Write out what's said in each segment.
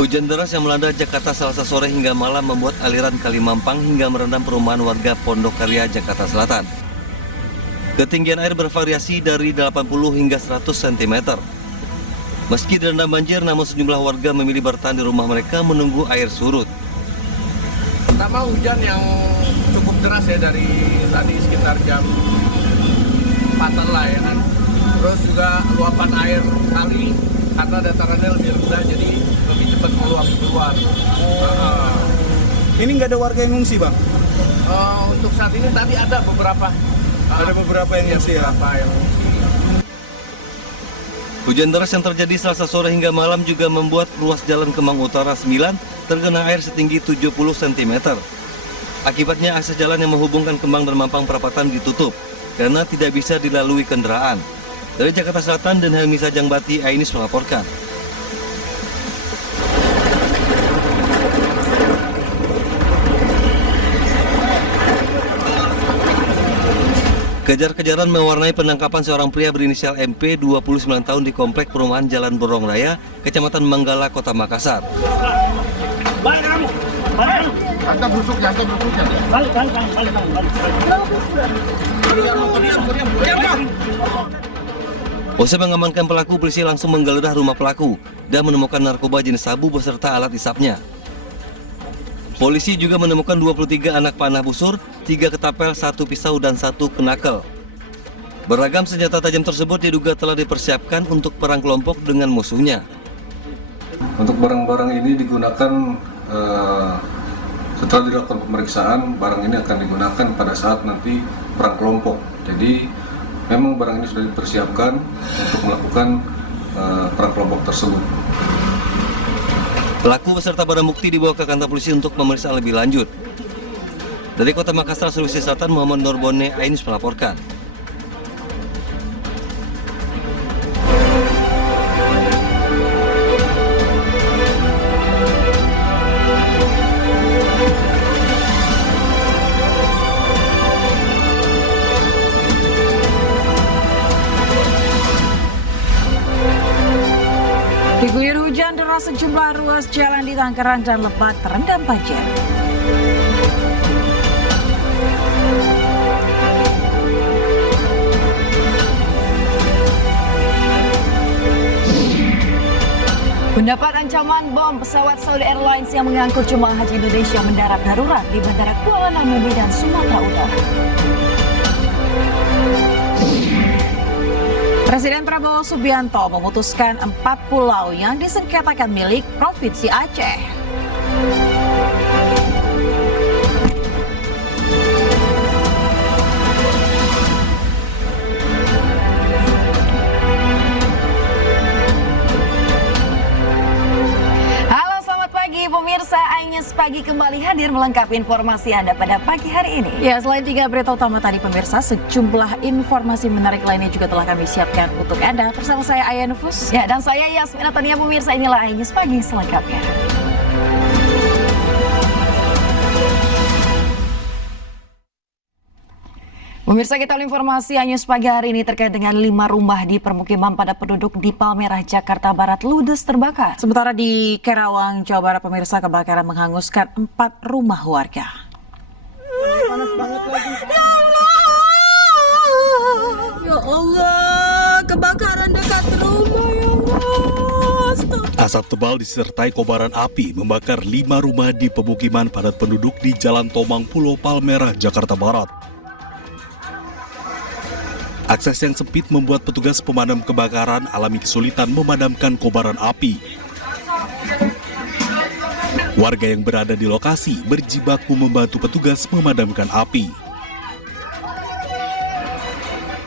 Hujan deras yang melanda Jakarta Selasa sore hingga malam membuat aliran Kali Mampang hingga merendam perumahan warga Pondok Karya, Jakarta Selatan. Ketinggian air bervariasi dari 80 hingga 100 cm. Meski direndam banjir, namun sejumlah warga memilih bertahan di rumah mereka menunggu air surut. Pertama hujan yang cukup deras ya dari tadi sekitar jam 4-an lah ya kan. Terus juga luapan air kali karena datarannya lebih rendah jadi lebih cepat meluap keluar. Ini nggak ada warga yang ngungsi, Bang? Untuk saat ini tadi ada beberapa. Ada beberapa yang ngungsi ya? Hujan deras yang terjadi Selasa sore hingga malam juga membuat ruas jalan Kemang Utara 9 tergenang air setinggi 70 cm. Akibatnya akses jalan yang menghubungkan Kemang dan Mampang perapatan ditutup karena tidak bisa dilalui kendaraan. Dari Jakarta Selatan dan Helmi Sajangbati, Ainis melaporkan. Kejar-kejaran mewarnai penangkapan seorang pria berinisial MP 29 tahun di komplek perumahan Jalan Borong Raya, Kecamatan Manggala, Kota Makassar. Usai mengamankan pelaku, polisi langsung menggeledah rumah pelaku dan menemukan narkoba jenis sabu beserta alat isapnya. Polisi juga menemukan 23 anak panah busur, 3 ketapel, 1 pisau, dan 1 kenakel. Beragam senjata tajam tersebut diduga telah dipersiapkan untuk perang kelompok dengan musuhnya. Untuk barang-barang ini digunakan setelah dilakukan pemeriksaan, barang ini akan digunakan pada saat nanti perang kelompok. Jadi memang barang ini sudah dipersiapkan untuk melakukan perang kelompok tersebut. Pelaku beserta barang bukti dibawa ke kantor polisi untuk pemeriksaan lebih lanjut. Dari Kota Makassar, Sulawesi Selatan, Muhammad Nurbone, Ainis melaporkan. Diguyur hujan deras, sejumlah ruas jalan di Tanggerang dan Lebak terendam banjir. Mendapat ancaman bom, pesawat Saudi Airlines yang mengangkut jemaah haji Indonesia mendarat darurat di Bandara Kuala Namu, Medan, Sumatera Utara. Presiden Prabowo Subianto memutuskan 4 pulau yang disengketakan milik Provinsi Aceh. Halo, selamat pagi pemirsa. Ainus Pagi kembali hadir melengkapi informasi Anda pada pagi hari ini. Ya, selain 3 berita utama tadi pemirsa, sejumlah informasi menarik lainnya juga telah kami siapkan untuk Anda. Bersama saya Aya Nufus. Ya, dan saya Yasmina Tania. Pemirsa, inilah Ainus Pagi selengkapnya. Pemirsa, kita informasi Ainus Pagi hari ini terkait dengan 5 rumah di permukiman padat penduduk di Palmerah, Jakarta Barat ludes terbakar. Sementara di Karawang, Jawa Barat, pemirsa, kebakaran menghanguskan 4 rumah warga. Panas banget lagi. Ya Allah, kebakaran dekat rumah ya Allah. Asap tebal disertai kobaran api membakar 5 rumah di pemukiman padat penduduk di Jalan Tomang, Pulau Palmerah, Jakarta Barat. Akses yang sempit membuat petugas pemadam kebakaran alami kesulitan memadamkan kobaran api. Warga yang berada di lokasi berjibaku membantu petugas memadamkan api.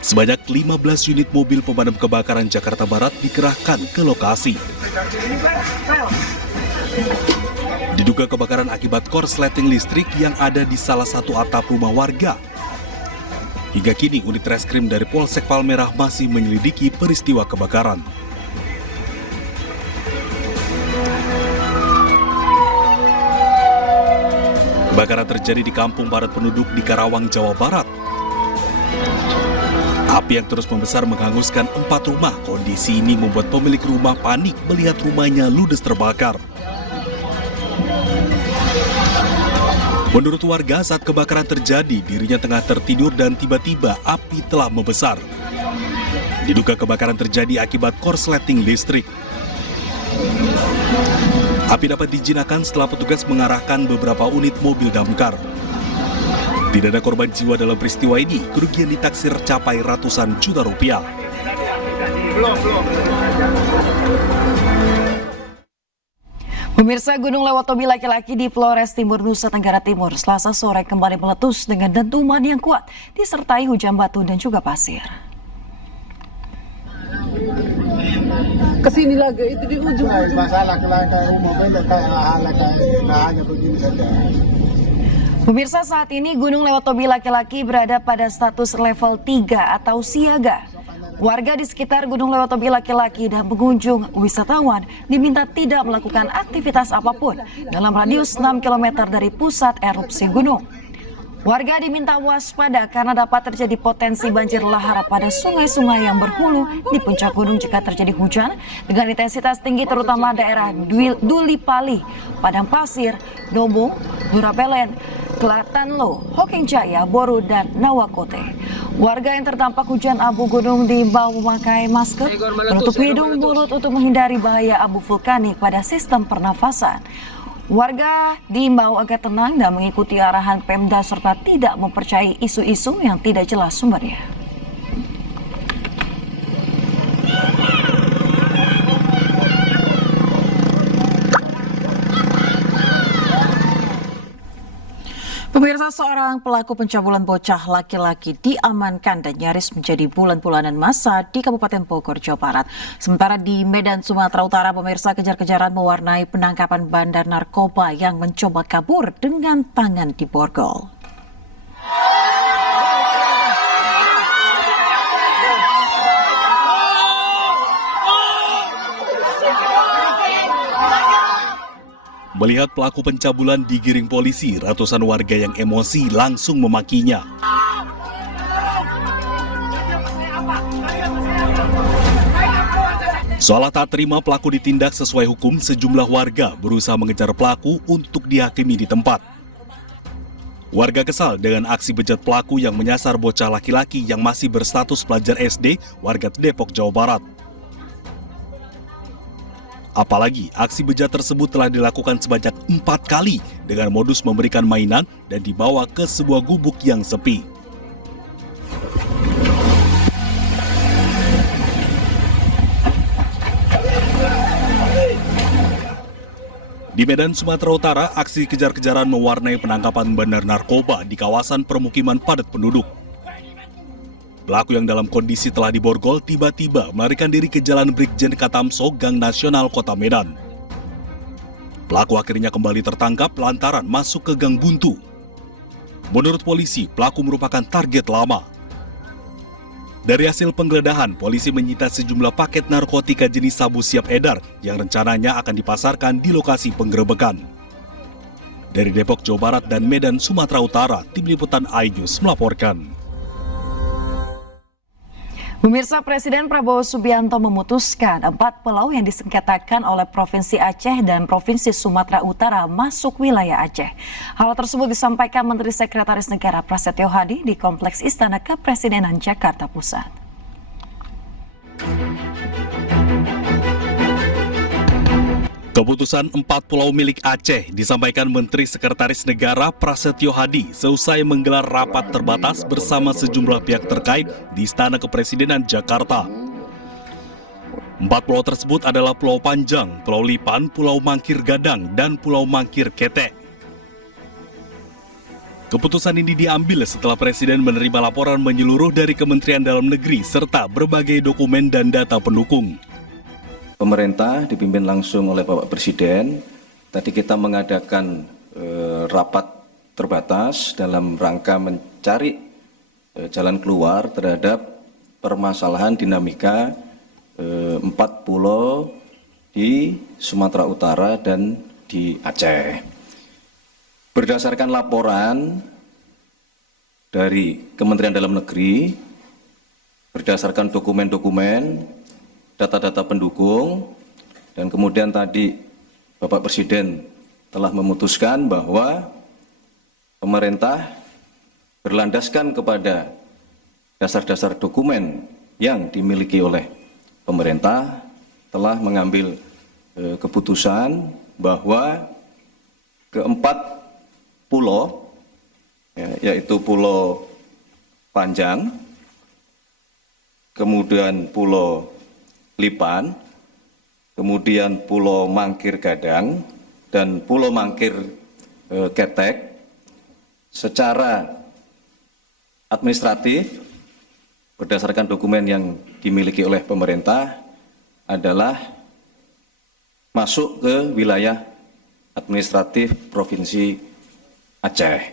Sebanyak 15 unit mobil pemadam kebakaran Jakarta Barat dikerahkan ke lokasi. Diduga kebakaran akibat korsleting listrik yang ada di salah satu atap rumah warga. Hingga kini unit reskrim dari Polsek Palmerah masih menyelidiki peristiwa kebakaran. Kebakaran terjadi di kampung padat penduduk di Karawang, Jawa Barat. Api yang terus membesar menghanguskan 4 rumah. Kondisi ini membuat pemilik rumah panik melihat rumahnya ludes terbakar. Menurut warga, saat kebakaran terjadi, dirinya tengah tertidur dan tiba-tiba api telah membesar. Diduga kebakaran terjadi akibat korsleting listrik. Api dapat dijinakan setelah petugas mengarahkan beberapa unit mobil damkar. Tidak ada korban jiwa dalam peristiwa ini, kerugian ditaksir capai ratusan juta rupiah. Pemirsa, Gunung Lewotobi laki-laki di Flores Timur, Nusa Tenggara Timur, Selasa sore kembali meletus dengan dentuman yang kuat, disertai hujan batu dan juga pasir. Kesini lagi itu di ujung. Masalah kelangkaan mobil kayak hanya begini saja. Pemirsa, saat ini Gunung Lewotobi laki-laki berada pada status level 3 atau siaga. Warga di sekitar Gunung Lewotobi laki-laki dan pengunjung wisatawan diminta tidak melakukan aktivitas apapun dalam radius 6 km dari pusat erupsi gunung. Warga diminta waspada karena dapat terjadi potensi banjir lahar pada sungai-sungai yang berhulu di puncak gunung jika terjadi hujan dengan intensitas tinggi, terutama daerah Duli Pali, Padang Pasir, Dombong, Durapelen, Klatanlo, Hokeng Jaya, Boru, dan Nawakote. Warga yang terdampak hujan abu gunung diimbau memakai masker, menutup hidung mulut untuk menghindari bahaya abu vulkanik pada sistem pernafasan. Warga diimbau agar tenang dan mengikuti arahan Pemda serta tidak mempercayai isu-isu yang tidak jelas sumbernya. Pemirsa, seorang pelaku pencabulan bocah laki-laki diamankan dan nyaris menjadi bulan-bulanan masa di Kabupaten Bogor, Jawa Barat. Sementara di Medan, Sumatera Utara, pemirsa, kejar-kejaran mewarnai penangkapan bandar narkoba yang mencoba kabur dengan tangan diborgol. Melihat pelaku pencabulan digiring polisi, ratusan warga yang emosi langsung memakinya. Seolah tak terima pelaku ditindak sesuai hukum, sejumlah warga berusaha mengejar pelaku untuk dihakimi di tempat. Warga kesal dengan aksi bejat pelaku yang menyasar bocah laki-laki yang masih berstatus pelajar SD warga Depok, Jawa Barat. Apalagi aksi bejat tersebut telah dilakukan sebanyak 4 kali dengan modus memberikan mainan dan dibawa ke sebuah gubuk yang sepi. Di Medan, Sumatera Utara, aksi kejar-kejaran mewarnai penangkapan bandar narkoba di kawasan permukiman padat penduduk. Pelaku yang dalam kondisi telah diborgol tiba-tiba melarikan diri ke Jalan Brigjen Katamso, Gang Nasional, Kota Medan. Pelaku akhirnya kembali tertangkap lantaran masuk ke gang buntu. Menurut polisi, pelaku merupakan target lama. Dari hasil penggeledahan, polisi menyita sejumlah paket narkotika jenis sabu siap edar yang rencananya akan dipasarkan di lokasi penggerebekan. Dari Depok, Jawa Barat dan Medan, Sumatera Utara, Tim Liputan iNews melaporkan. Pemirsa, Presiden Prabowo Subianto memutuskan 4 pulau yang disengketakan oleh Provinsi Aceh dan Provinsi Sumatera Utara masuk wilayah Aceh. Hal tersebut disampaikan Menteri Sekretaris Negara Prasetyo Hadi di Kompleks Istana Kepresidenan Jakarta Pusat. Keputusan 4 pulau milik Aceh disampaikan Menteri Sekretaris Negara Prasetyo Hadi seusai menggelar rapat terbatas bersama sejumlah pihak terkait di Istana Kepresidenan Jakarta. 4 pulau tersebut adalah Pulau Panjang, Pulau Lipan, Pulau Mangkir Gadang, dan Pulau Mangkir Ketek. Keputusan ini diambil setelah Presiden menerima laporan menyeluruh dari Kementerian Dalam Negeri serta berbagai dokumen dan data pendukung. Pemerintah dipimpin langsung oleh Bapak Presiden. Tadi kita mengadakan rapat terbatas dalam rangka mencari jalan keluar terhadap permasalahan dinamika 4 pulau di Sumatera Utara dan di Aceh. Berdasarkan laporan dari Kementerian Dalam Negeri, berdasarkan dokumen-dokumen, data-data pendukung, dan kemudian tadi Bapak Presiden telah memutuskan bahwa pemerintah berlandaskan kepada dasar-dasar dokumen yang dimiliki oleh pemerintah telah mengambil keputusan bahwa keempat pulau, yaitu Pulau Panjang, kemudian Pulau Lipan, kemudian Pulau Mangkir Gadang, dan Pulau Mangkir Ketek, secara administratif berdasarkan dokumen yang dimiliki oleh pemerintah adalah masuk ke wilayah administratif Provinsi Aceh.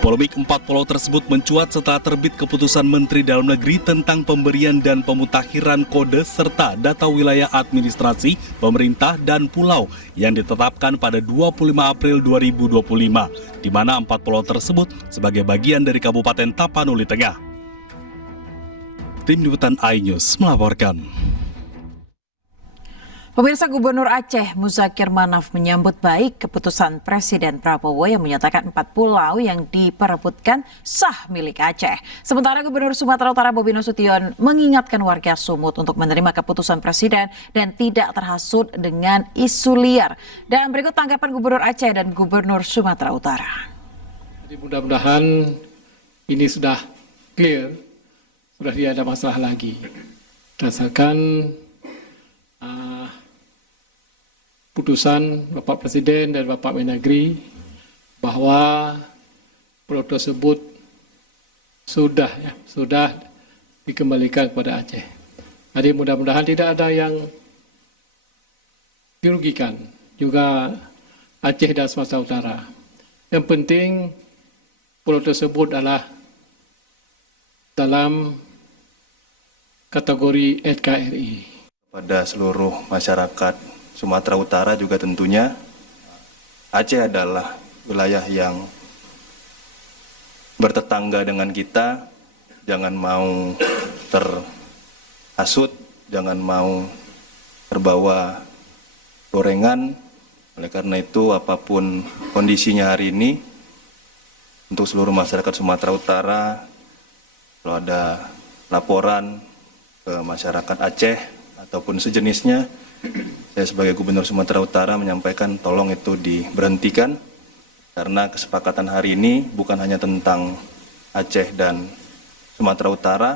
Polemik 4 pulau tersebut mencuat setelah terbit keputusan Menteri Dalam Negeri tentang pemberian dan pemutakhiran kode serta data wilayah administrasi, pemerintah, dan pulau yang ditetapkan pada 25 April 2025, di mana 4 pulau tersebut sebagai bagian dari Kabupaten Tapanuli Tengah. Tim Liputan iNews melaporkan. Pemirsa, Gubernur Aceh Muzakir Manaf menyambut baik keputusan Presiden Prabowo yang menyatakan 4 pulau yang diperebutkan sah milik Aceh. Sementara Gubernur Sumatera Utara Bobi Nasution mengingatkan warga Sumut untuk menerima keputusan Presiden dan tidak terhasut dengan isu liar. Dan berikut tanggapan Gubernur Aceh dan Gubernur Sumatera Utara. Jadi mudah-mudahan ini sudah clear, sudah tidak ada masalah lagi. Berdasarkan putusan Bapak Presiden dan Bapak Mendagri bahwa pulau tersebut sudah dikembalikan kepada Aceh. Jadi mudah-mudahan tidak ada yang dirugikan, juga Aceh dan Sumatera Utara. Yang penting pulau tersebut adalah dalam kategori NKRI. Pada seluruh masyarakat Sumatera Utara juga tentunya Aceh adalah wilayah yang bertetangga dengan kita. Jangan mau terhasut, jangan mau terbawa gorengan. Oleh karena itu apapun kondisinya hari ini, untuk seluruh masyarakat Sumatera Utara, kalau ada laporan ke masyarakat Aceh ataupun sejenisnya, saya sebagai Gubernur Sumatera Utara menyampaikan tolong itu diberhentikan, karena kesepakatan hari ini bukan hanya tentang Aceh dan Sumatera Utara,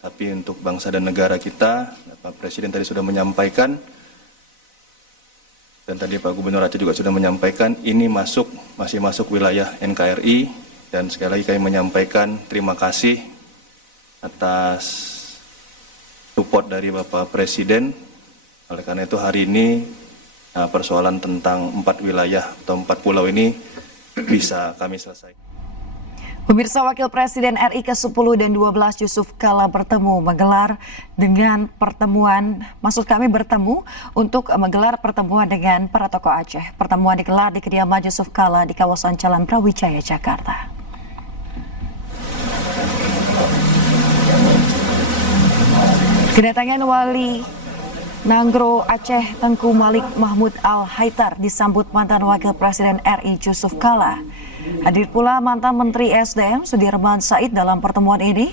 tapi untuk bangsa dan negara kita. Pak Presiden tadi sudah menyampaikan, dan tadi Pak Gubernur Aceh juga sudah menyampaikan, ini masih masuk wilayah NKRI, dan sekali lagi kami menyampaikan terima kasih atas support dari Bapak Presiden. Oleh karena itu hari ini persoalan tentang 4 wilayah atau 4 pulau ini bisa kami selesaikan. Pemirsa, Wakil Presiden RI ke-10 dan 12 Yusuf Kala bertemu untuk menggelar pertemuan dengan para tokoh Aceh. Pertemuan digelar di kediaman Yusuf Kala di kawasan Jalan Brawijaya, Jakarta. Kedatangan Wali Nangro Aceh Tengku Malik Mahmud Al-Haitar disambut mantan Wakil Presiden RI Yusuf Kala. Hadir pula mantan Menteri SDM Sudirman Said. Dalam pertemuan ini,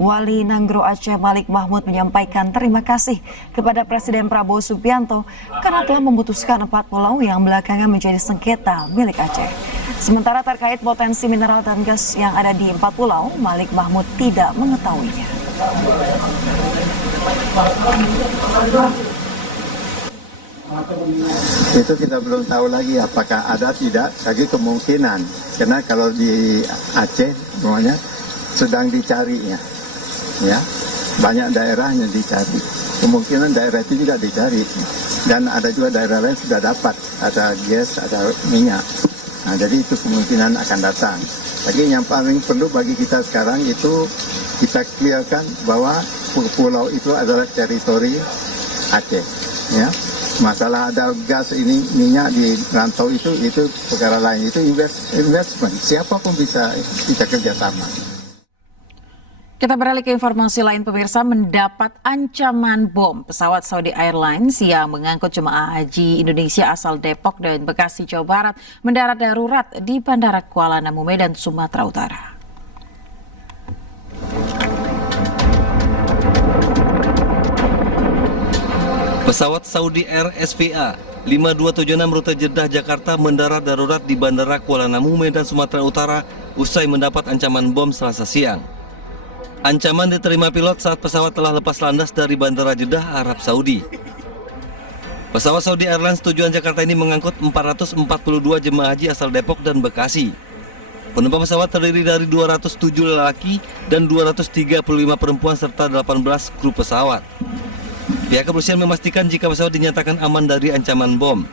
Wali Nangro Aceh Malik Mahmud menyampaikan terima kasih kepada Presiden Prabowo Subianto karena telah memutuskan 4 pulau yang belakangan menjadi sengketa milik Aceh. Sementara terkait potensi mineral dan gas yang ada di 4 pulau, Malik Mahmud tidak mengetahuinya. Itu kita belum tahu lagi apakah ada tidak, lagi kemungkinan. Karena kalau di Aceh semuanya sedang dicarinya, ya banyak daerahnya dicari. Kemungkinan daerah itu juga dicari, dan ada juga daerah lain sudah dapat, ada gas, ada minyak. Nah, jadi itu kemungkinan akan datang. Lagi yang paling perlu bagi kita sekarang itu kita clearkan bahwa pulau itu adalah teritori Aceh, ya. Masalah ada gas ini, minyak di rantau itu perkara lain, itu investment. Siapapun bisa kita kerjasama. Kita beralih ke informasi lain, pemirsa. Mendapat ancaman bom, pesawat Saudi Airlines yang mengangkut jemaah haji Indonesia asal Depok dan Bekasi, Jawa Barat mendarat darurat di Bandara Kuala Namu, Medan, Sumatera Utara. Pesawat Saudi Air SVA 5276 rute Jeddah Jakarta mendarat darurat di Bandara Kuala Namu, Medan, Sumatera Utara usai mendapat ancaman bom Selasa siang. Ancaman diterima pilot saat pesawat telah lepas landas dari Bandara Jeddah, Arab Saudi. Pesawat Saudi Airlines tujuan Jakarta ini mengangkut 442 jemaah haji asal Depok dan Bekasi. Penumpang pesawat terdiri dari 207 lelaki dan 235 perempuan serta 18 kru pesawat. Pihak kepolisian memastikan jika pesawat dinyatakan aman dari ancaman bom.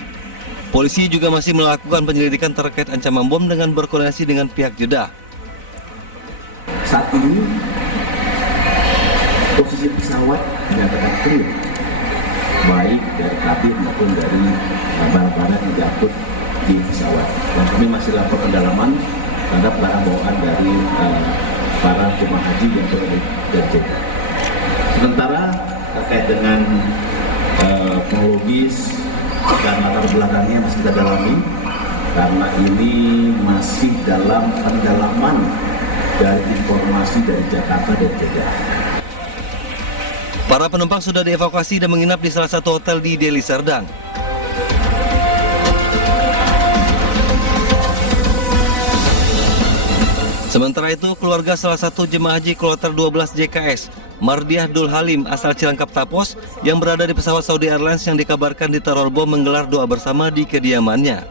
Polisi juga masih melakukan penyelidikan terkait ancaman bom dengan berkoordinasi dengan pihak Jeddah. Saat ini posisi pesawat dinyatakan clear, baik dari kabin maupun dari barang-barang yang diangkut di pesawat. Dan kami masih lakukan pendalaman terhadap barang bawaan dari para jemaah haji yang berada dari Jeddah. Sementara terkait dengan kronologis dan latar belakangnya masih kita dalami, karena ini masih dalam pendalaman dari informasi dari Jakarta dan Jeddah. Para penumpang sudah dievakuasi dan menginap di salah satu hotel di Deli Serdang. Sementara itu, keluarga salah satu jemaah haji kloter 12 JKS, Mardiah Dul Halim asal Cilangkap Tapos, yang berada di pesawat Saudi Airlines yang dikabarkan diteror bom menggelar doa bersama di kediamannya.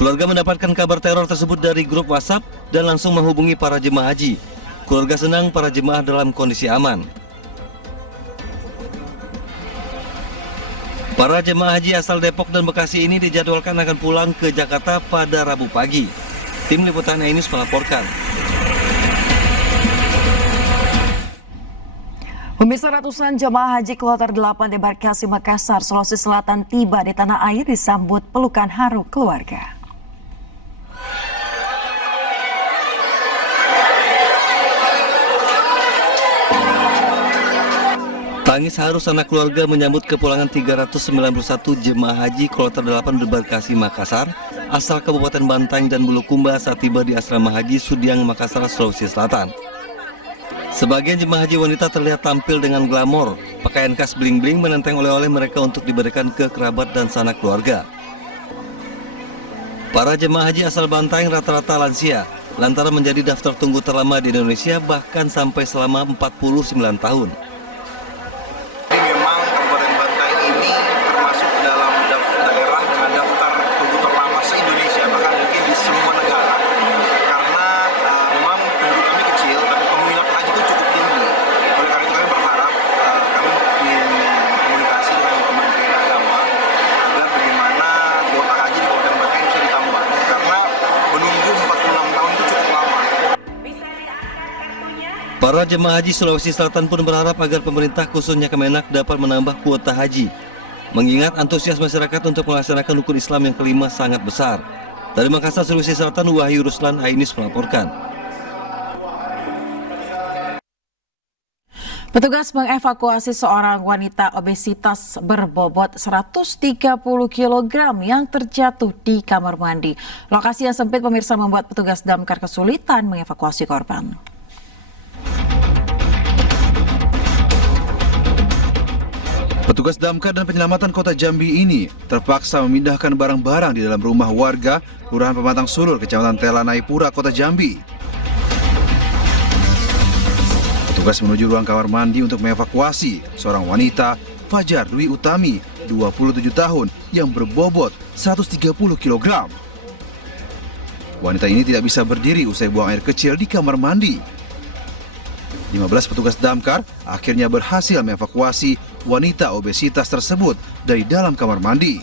Keluarga mendapatkan kabar teror tersebut dari grup WhatsApp dan langsung menghubungi para jemaah haji. Keluarga senang para jemaah dalam kondisi aman. Para jemaah haji asal Depok dan Bekasi ini dijadwalkan akan pulang ke Jakarta pada Rabu pagi. Tim Liputan Ainus melaporkan. Pemirsa, ratusan jemaah haji kloter 8 debarkasi Makassar, Sulawesi Selatan tiba di tanah air disambut pelukan haru keluarga. Tangis haru sanak keluarga menyambut kepulangan 391 jemaah haji kloter 8 debarkasi Makassar asal Kabupaten Bantaeng dan Bulukumba saat tiba di asrama haji Sudiang, Makassar, Sulawesi Selatan. Sebagian jemaah haji wanita terlihat tampil dengan glamor, pakaian khas bling-bling menenteng oleh-oleh mereka untuk diberikan ke kerabat dan sanak keluarga. Para jemaah haji asal Bantaeng rata-rata lansia, lantaran menjadi daftar tunggu terlama di Indonesia bahkan sampai selama 49 tahun. Memang Kabupaten Bantaeng ini termasuk dalam daerah dengan daftar tunggu terlama se-Indonesia, bahkan mungkin di semua negara, karena memang penduduk kami kecil, tapi peminat haji itu cukup tinggi. Oleh karena itu kami berharap, kami ingin komunikasi dengan Kementerian Agama agar bagaimana kuota haji di Kabupaten Bantaeng bisa ditambah, karena menunggu 46 tahun itu cukup lama. Para jemaah haji Sulawesi Selatan pun berharap agar pemerintah khususnya Kemenak dapat menambah kuota haji. Mengingat antusias masyarakat untuk melaksanakan rukun Islam yang kelima sangat besar. Dari Makassar, Sulawesi Selatan, Wahyu Ruslan, Ainus melaporkan. Petugas mengevakuasi seorang wanita obesitas berbobot 130 kg yang terjatuh di kamar mandi. Lokasi yang sempit, pemirsa, membuat petugas damkar kesulitan mengevakuasi korban. Petugas damkar dan penyelamatan Kota Jambi ini terpaksa memindahkan barang-barang di dalam rumah warga Kelurahan Pematang Sulur, Kecamatan Telanaipura, Kota Jambi. Petugas menuju ruang kamar mandi untuk mengevakuasi seorang wanita, Fajar Dwi Utami, 27 tahun, yang berbobot 130 kg. Wanita ini tidak bisa berdiri usai buang air kecil di kamar mandi. 15 petugas damkar akhirnya berhasil mengevakuasi wanita obesitas tersebut dari dalam kamar mandi.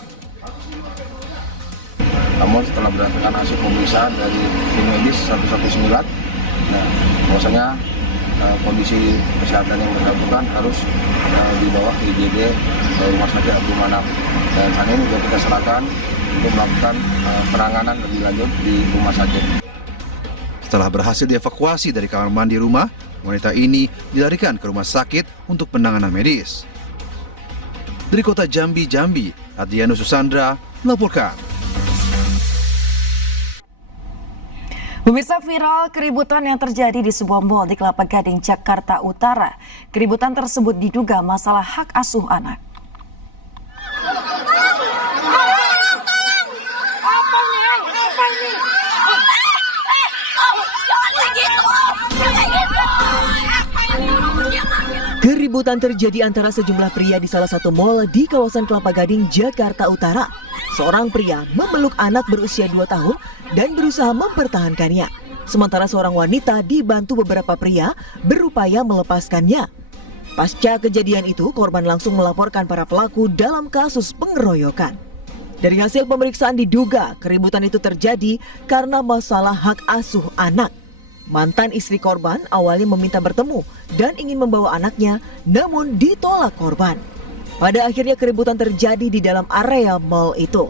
Namun setelah berdasarkan hasil pemeriksaan dari tim medis 119, bahwasanya kondisi kesehatan yang bersangkutan harus dibawa ke IGD Rumah Sakit Abdul Manap, dan saat ini sudah kita serahkan untuk melakukan penanganan lebih lanjut di rumah sakit. Setelah berhasil dievakuasi dari kamar mandi rumah, Wanita ini dilarikan ke rumah sakit untuk penanganan medis. Dari kota Jambi, Adrianus Susandra melaporkan. Pemirsa, viral keributan yang terjadi di sebuah mal di Kelapa Gading, Jakarta Utara. Keributan tersebut diduga masalah hak asuh anak. Keributan terjadi antara sejumlah pria di salah satu mal di kawasan Kelapa Gading, Jakarta Utara. Seorang pria memeluk anak berusia 2 tahun dan berusaha mempertahankannya. Sementara seorang wanita dibantu beberapa pria berupaya melepaskannya. Pasca kejadian itu, korban langsung melaporkan para pelaku dalam kasus pengeroyokan. Dari hasil pemeriksaan diduga keributan itu terjadi karena masalah hak asuh anak. Mantan istri korban awalnya meminta bertemu dan ingin membawa anaknya, namun ditolak korban. Pada akhirnya keributan terjadi di dalam area mal itu.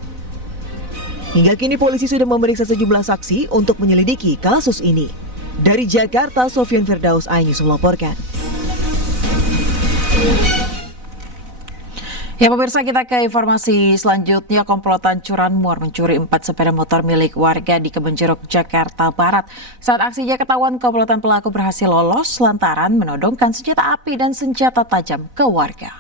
Hingga kini polisi sudah memeriksa sejumlah saksi untuk menyelidiki kasus ini. Dari Jakarta, Sofyan Firdaus, iNews melaporkan. Ya pemirsa, kita ke informasi selanjutnya. Komplotan curanmor mencuri 4 sepeda motor milik warga di Kebonjeruk, Jakarta Barat. Saat aksinya ketahuan, komplotan pelaku berhasil lolos lantaran menodongkan senjata api dan senjata tajam ke warga.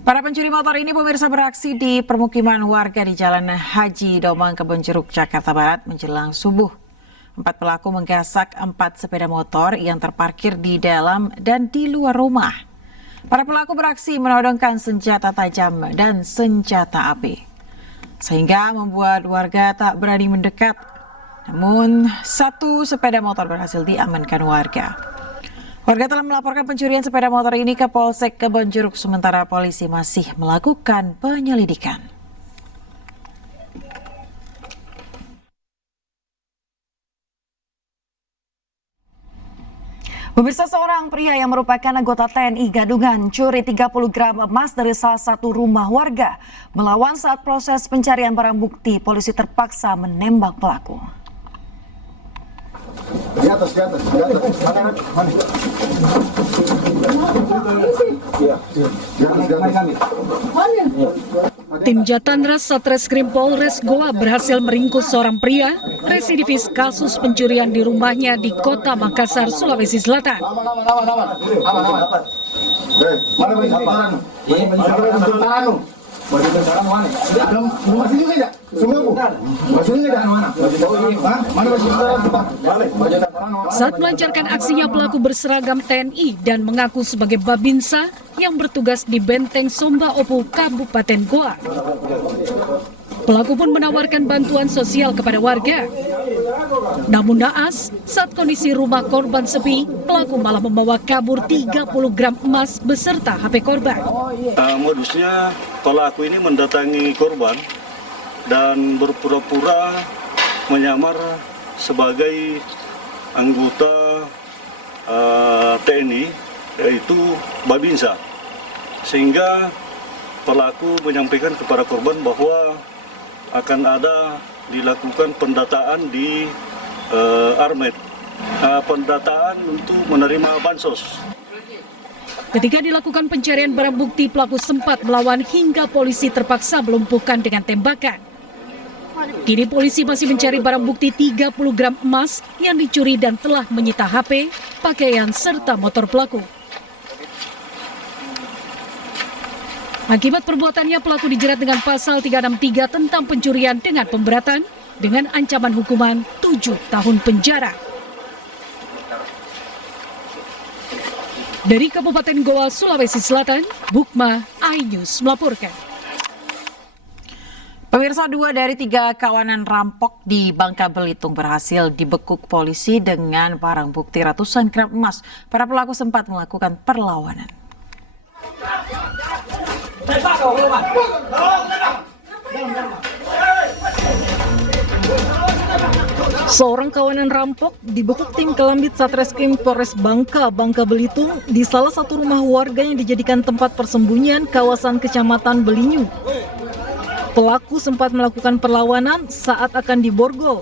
Para pencuri motor ini pemirsa beraksi di permukiman warga di Jalan Haji Domang, Kebonjeruk, Jakarta Barat menjelang subuh. 4 pelaku menggasak 4 sepeda motor yang terparkir di dalam dan di luar rumah. Para pelaku beraksi menodongkan senjata tajam dan senjata api, sehingga membuat warga tak berani mendekat. Namun, 1 sepeda motor berhasil diamankan warga. Warga telah melaporkan pencurian sepeda motor ini ke Polsek Kebonjeruk, sementara polisi masih melakukan penyelidikan. Pemirsa, seorang pria yang merupakan anggota TNI Gadungan curi 30 gram emas dari salah satu rumah warga. Melawan saat proses pencarian barang bukti, polisi terpaksa menembak pelaku. Di atas. Tim Jatandras Satreskrim Polres Goa berhasil meringkus seorang pria residivis kasus pencurian di rumahnya di Kota Makassar, Sulawesi Selatan. Saat melancarkan aksinya, pelaku berseragam TNI dan mengaku sebagai Babinsa yang bertugas di Benteng Somba Opu, Kabupaten Goa. Pelaku pun menawarkan bantuan sosial kepada warga. Namun naas, saat kondisi rumah korban sepi, pelaku malah membawa kabur 30 gram emas beserta HP korban. Modusnya, pelaku ini mendatangi korban dan berpura-pura menyamar sebagai anggota TNI, yaitu Babinsa. Sehingga pelaku menyampaikan kepada korban bahwa akan ada dilakukan pendataan di Armet, pendataan untuk menerima bansos. Ketika dilakukan pencarian barang bukti, pelaku sempat melawan hingga polisi terpaksa melumpuhkan dengan tembakan. Kini polisi masih mencari barang bukti 30 gram emas yang dicuri dan telah menyita HP, pakaian, serta motor pelaku. Akibat perbuatannya, pelaku dijerat dengan pasal 363 tentang pencurian dengan pemberatan dengan ancaman hukuman 7 tahun penjara. Dari Kabupaten Goa, Sulawesi Selatan, Bukma, iNews melaporkan. Pemirsa, 2 dari 3 kawanan rampok di Bangka Belitung berhasil dibekuk polisi dengan barang bukti ratusan gram emas. Para pelaku sempat melakukan perlawanan. Seorang kawanan rampok dibekuk tim Kelambit Satreskrim Polres Bangka Belitung di salah satu rumah warga yang dijadikan tempat persembunyian kawasan Kecamatan Belinyu. Pelaku sempat melakukan perlawanan saat akan diborgol.